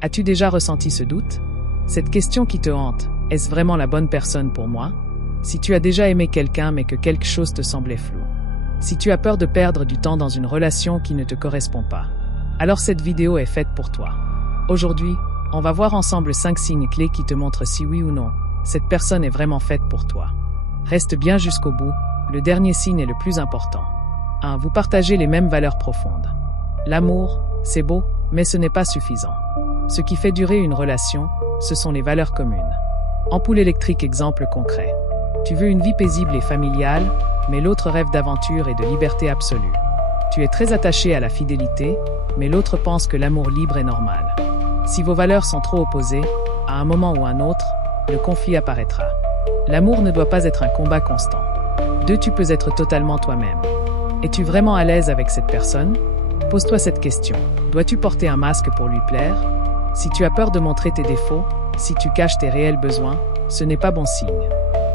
As-tu déjà ressenti ce doute? Cette question qui te hante, est-ce vraiment la bonne personne pour moi? Si tu as déjà aimé quelqu'un mais que quelque chose te semblait flou. Si tu as peur de perdre du temps dans une relation qui ne te correspond pas. Alors cette vidéo est faite pour toi. Aujourd'hui, on va voir ensemble 5 signes clés qui te montrent si oui ou non, cette personne est vraiment faite pour toi. Reste bien jusqu'au bout, le dernier signe est le plus important. 1. Vous partagez les mêmes valeurs profondes. L'amour, c'est beau, mais ce n'est pas suffisant. Ce qui fait durer une relation, ce sont les valeurs communes. Ampoule électrique, exemple concret. Tu veux une vie paisible et familiale, mais l'autre rêve d'aventure et de liberté absolue. Tu es très attaché à la fidélité, mais l'autre pense que l'amour libre est normal. Si vos valeurs sont trop opposées, à un moment ou un autre, le conflit apparaîtra. L'amour ne doit pas être un combat constant. 2. Tu peux être totalement toi-même. Es-tu vraiment à l'aise avec cette personne? Pose-toi cette question. Dois-tu porter un masque pour lui plaire? Si tu as peur de montrer tes défauts, si tu caches tes réels besoins, ce n'est pas bon signe.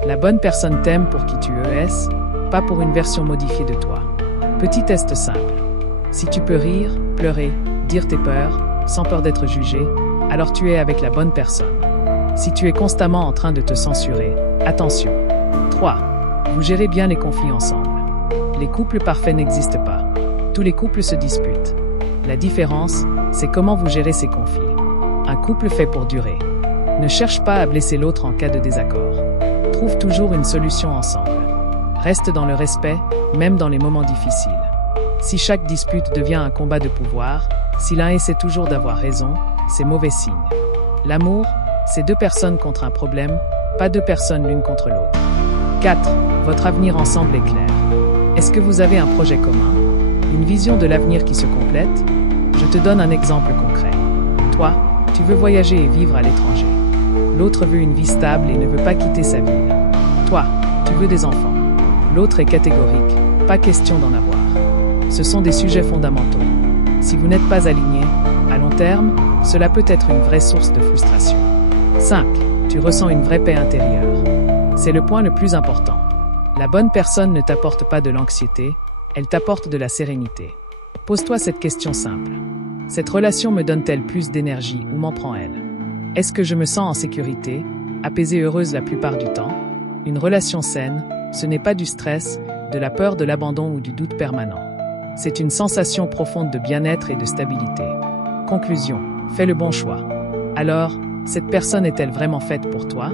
La bonne personne t'aime pour qui tu es, pas pour une version modifiée de toi. Petit test simple. Si tu peux rire, pleurer, dire tes peurs, sans peur d'être jugé, alors tu es avec la bonne personne. Si tu es constamment en train de te censurer, attention. 3. Vous gérez bien les conflits ensemble. Les couples parfaits n'existent pas. Tous les couples se disputent. La différence, c'est comment vous gérez ces conflits. Un couple fait pour durer. Ne cherche pas à blesser l'autre en cas de désaccord. Trouve toujours une solution ensemble. Reste dans le respect, même dans les moments difficiles. Si chaque dispute devient un combat de pouvoir, si l'un essaie toujours d'avoir raison, c'est mauvais signe. L'amour, c'est 2 personnes contre un problème, pas 2 personnes l'une contre l'autre. 4. Votre avenir ensemble est clair. Est-ce que vous avez un projet commun? Une vision de l'avenir qui se complète? Je te donne un exemple concret. Toi, tu veux voyager et vivre à l'étranger. L'autre veut une vie stable et ne veut pas quitter sa ville. Toi, tu veux des enfants. L'autre est catégorique, pas question d'en avoir. Ce sont des sujets fondamentaux. Si vous n'êtes pas alignés, à long terme, cela peut être une vraie source de frustration. 5. Tu ressens une vraie paix intérieure. C'est le point le plus important. La bonne personne ne t'apporte pas de l'anxiété, elle t'apporte de la sérénité. Pose-toi cette question simple. Cette relation me donne-t-elle plus d'énergie ou m'en prend-elle? Est-ce que je me sens en sécurité, apaisée, heureuse la plupart du temps? Une relation saine, ce n'est pas du stress, de la peur de l'abandon ou du doute permanent. C'est une sensation profonde de bien-être et de stabilité. Conclusion, fais le bon choix. Alors, cette personne est-elle vraiment faite pour toi?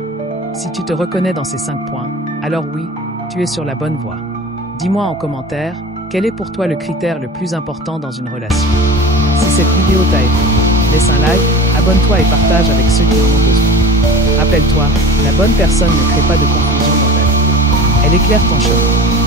Si tu te reconnais dans ces 5 points, alors oui, tu es sur la bonne voie. Dis-moi en commentaire, quel est pour toi le critère le plus important dans une relation? Si cette vidéo t'a aidé, laisse un like, abonne-toi et partage avec ceux qui en ont besoin. Rappelle-toi, la bonne personne ne crée pas de confusion dans ta vie. Elle éclaire ton chemin.